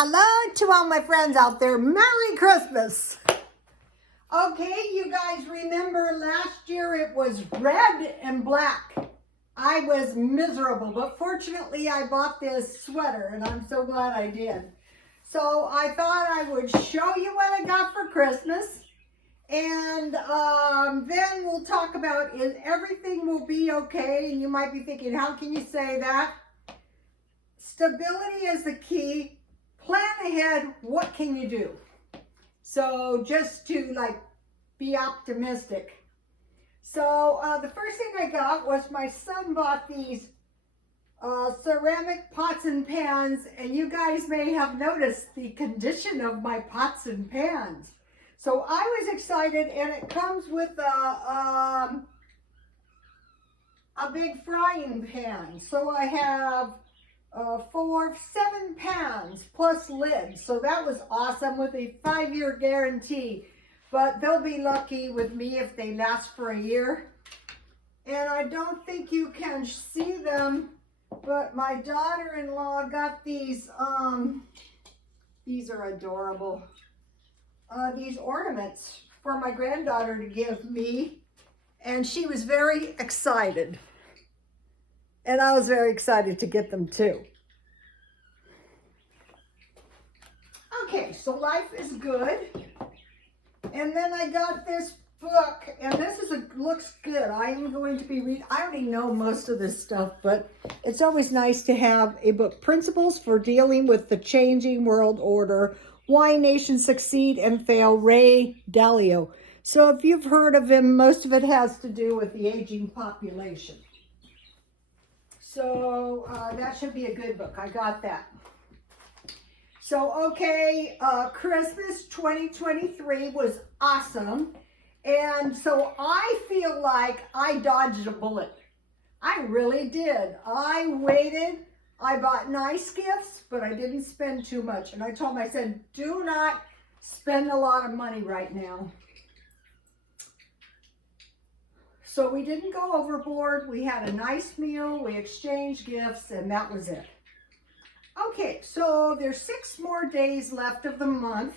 Hello to all my friends out there. Merry Christmas. Okay, you guys remember last year it was red and black. I was miserable, but fortunately I bought this sweater and I'm so glad I did. So I thought I would show you what I got for Christmas. And then we'll talk about everything will be okay. And you might be thinking, how can you say that? Stability is the key. Plan ahead, what can you do? So just to be optimistic. So the first thing I got was my son bought these ceramic pots and pans, and you guys may have noticed the condition of my pots and pans. So I was excited, and it comes with a big frying pan. So I have 7 pans plus lids. So that was awesome with a 5-year guarantee. But they'll be lucky with me if they last for a year. And I don't think you can see them, but my daughter-in-law got these are adorable, these ornaments for my granddaughter to give me. And she was very excited. And I was very excited to get them too. Okay, so life is good. And then I got this book, and this looks good. I am going to be reading. I already know most of this stuff, but it's always nice to have a book. Principles for Dealing with the Changing World Order. Why Nations Succeed and Fail, Ray Dalio. So if you've heard of him, most of it has to do with the aging population. So that should be a good book. I got that. So, okay, Christmas 2023 was awesome. And so I feel like I dodged a bullet. I really did. I waited. I bought nice gifts, but I didn't spend too much. And I told him, I said, do not spend a lot of money right now. So we didn't go overboard. We had a nice meal, we exchanged gifts, and that was it. Okay, so there's 6 more days left of the month,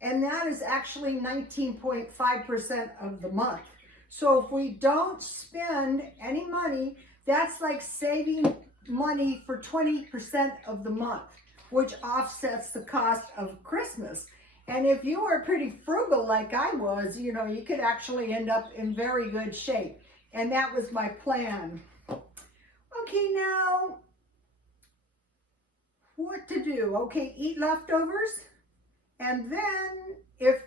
and that is actually 19.5% of the month. So if we don't spend any money, that's like saving money for 20% of the month, which offsets the cost of Christmas. And if you were pretty frugal like I was, you could actually end up in very good shape. And that was my plan. Okay, now, what to do? Okay, eat leftovers. And then if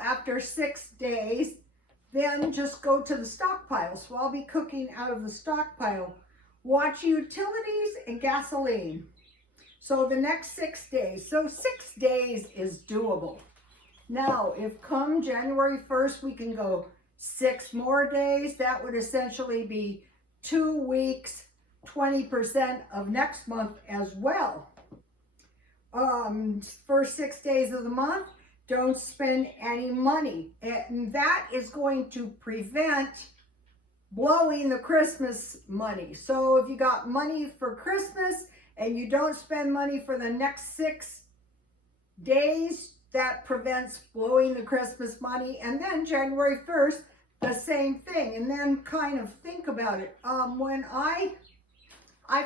after 6 days, then just go to the stockpile. So I'll be cooking out of the stockpile. Watch utilities and gasoline. So the next 6 days. So 6 days is doable. Now, if come January 1st, we can go 6 more days, that would essentially be 2 weeks, 20% of next month as well. First 6 days of the month, don't spend any money. And that is going to prevent blowing the Christmas money. So if you got money for Christmas, and you don't spend money for the next 6 days, that prevents blowing the Christmas money. And then January 1st, the same thing. And then kind of think about it. When I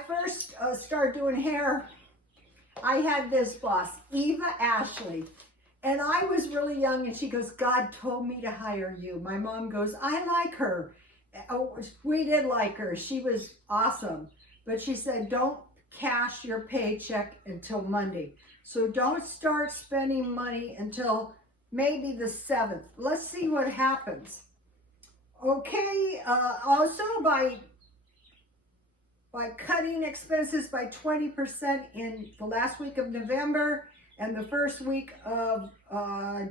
first started doing hair, I had this boss, Eva Ashley. And I was really young, and she goes, God told me to hire you. My mom goes, I like her. Oh, we did like her. She was awesome. But she said, don't cash your paycheck until Monday. So don't start spending money until maybe the 7th. Let's see what happens. Okay, also by cutting expenses by 20% in the last week of November and the first week of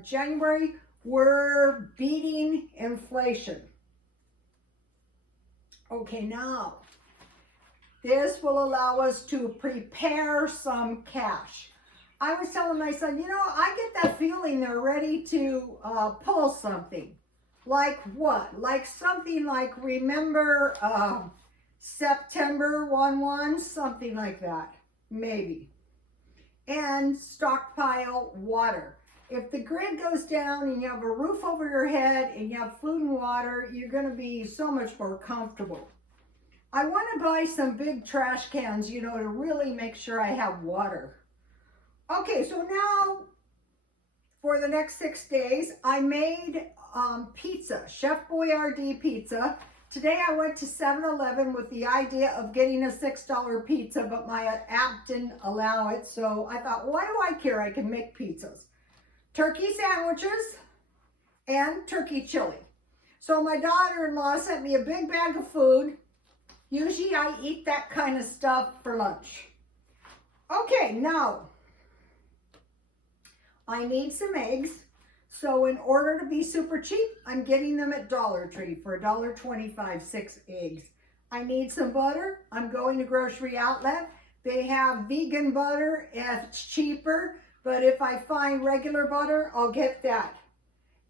January, we're beating inflation. Okay, now, this will allow us to prepare some cash. I was telling my son, I get that feeling they're ready to pull something. Like what? Like something like, remember September 11, something like that, maybe. and stockpile water. If the grid goes down and you have a roof over your head and you have food and water, you're going to be so much more comfortable. I want to buy some big trash cans, you know, to really make sure I have water. Okay, so now for the next 6 days, I made pizza, Chef Boyardee pizza. Today I went to 7-Eleven with the idea of getting a $6 pizza, but my app didn't allow it. So I thought, why do I care? I can make pizzas. Turkey sandwiches and turkey chili. So my daughter-in-law sent me a big bag of food. Usually I eat that kind of stuff for lunch. Okay, now I need some eggs. So in order to be super cheap, I'm getting them at Dollar Tree for $1.25, 6 eggs. I need some butter. I'm going to Grocery Outlet. They have vegan butter, it's cheaper, but if I find regular butter, I'll get that.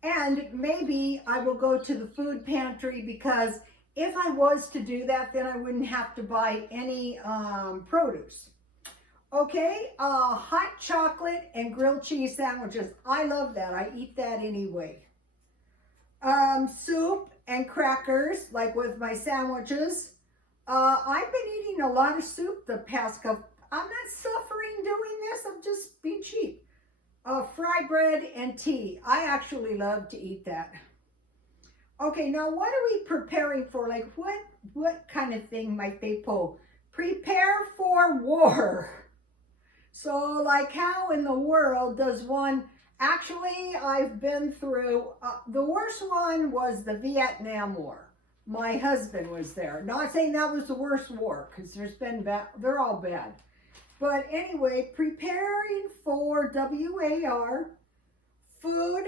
And maybe I will go to the food pantry, because if I was to do that, then I wouldn't have to buy any produce. Okay, hot chocolate and grilled cheese sandwiches. I love that. I eat that anyway. Soup and crackers, like with my sandwiches. I've been eating a lot of soup the past couple. I'm not suffering doing this. I'm just being cheap. Fry bread and tea. I actually love to eat that. Okay, now what are we preparing for? Like what kind of thing might they pull? Prepare for war. So like, how in the world does one, actually I've been through, the worst one was the Vietnam War. My husband was there. Not saying that was the worst war, because there's been bad, they're all bad. But anyway, preparing for WAR, food,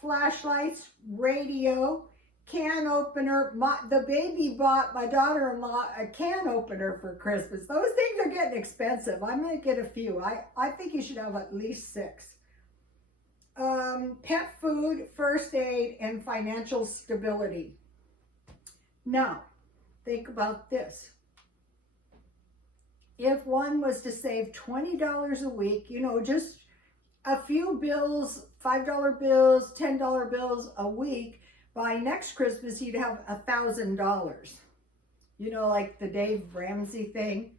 flashlights, radio, can opener. The baby bought my daughter-in-law a can opener for Christmas. Those things are getting expensive. I might get a few. I think you should have at least 6. Pet food, first aid, and financial stability. Now, think about this. If one was to save $20 a week, you know, just a few bills, $5 bills, $10 bills a week, by next Christmas, you'd have $1,000. You know, like the Dave Ramsey thing.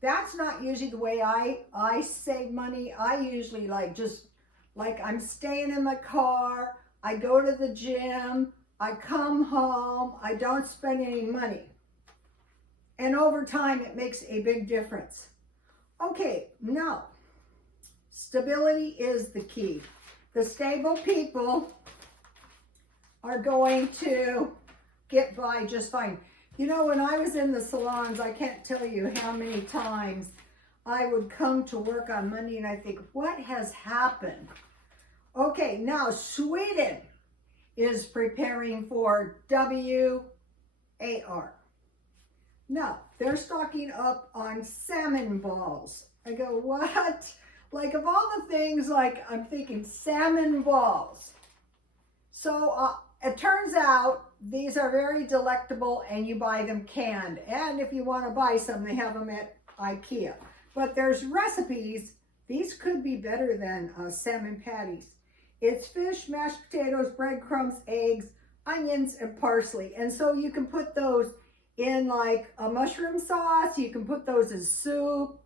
That's not usually the way I save money. I usually like I'm staying in my car, I go to the gym, I come home, I don't spend any money. And over time, it makes a big difference. Okay, now, stability is the key. The stable people are going to get by just fine. You know, when I was in the salons, I can't tell you how many times I would come to work on Monday and I think, what has happened? Okay, now Sweden is preparing for WAR. Now, they're stocking up on salmon balls. I go, what? Like, of all the things, like, I'm thinking salmon balls. So, it turns out these are very delectable and you buy them canned. And if you want to buy some, they have them at IKEA. But there's recipes. These could be better than salmon patties. It's fish, mashed potatoes, breadcrumbs, eggs, onions, and parsley. And so you can put those in like a mushroom sauce. You can put those in soup.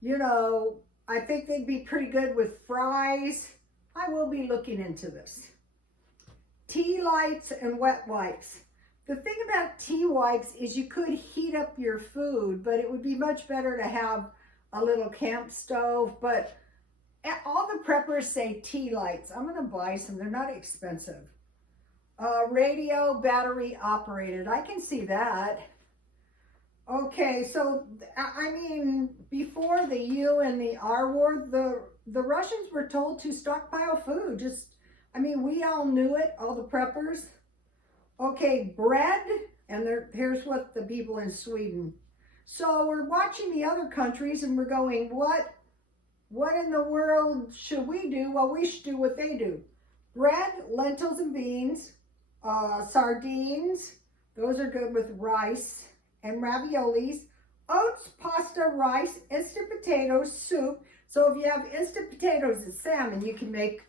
You know, I think they'd be pretty good with fries. I will be looking into this. Tea lights and wet wipes. The thing about tea wipes is you could heat up your food, but it would be much better to have a little camp stove. But all the preppers say tea lights. I'm going to buy some. They're not expensive. Radio, battery operated. I can see that. Okay, so, I mean, before the U and the R war, the Russians were told to stockpile food. I mean, we all knew it, all the preppers. Okay, bread, and here's what the people in Sweden. So we're watching the other countries and we're going, what in the world should we do? Well, we should do what they do. Bread, lentils and beans, sardines, those are good with rice, and raviolis, oats, pasta, rice, instant potatoes, soup. So if you have instant potatoes and salmon, you can make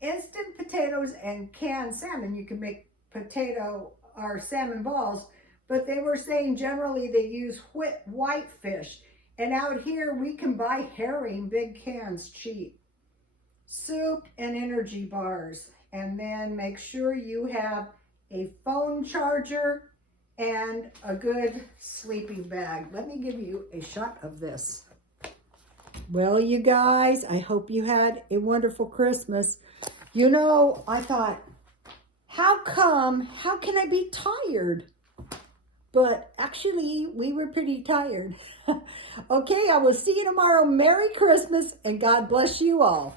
instant potatoes and canned salmon. You can make potato or salmon balls, but they were saying generally they use white fish. And out here we can buy herring, big cans, cheap. Soup and energy bars. And then make sure you have a phone charger and a good sleeping bag. Let me give you a shot of this. Well, you guys, I hope you had a wonderful Christmas. You know, I thought, how can I be tired? But actually, we were pretty tired. Okay, I will see you tomorrow. Merry Christmas, and God bless you all.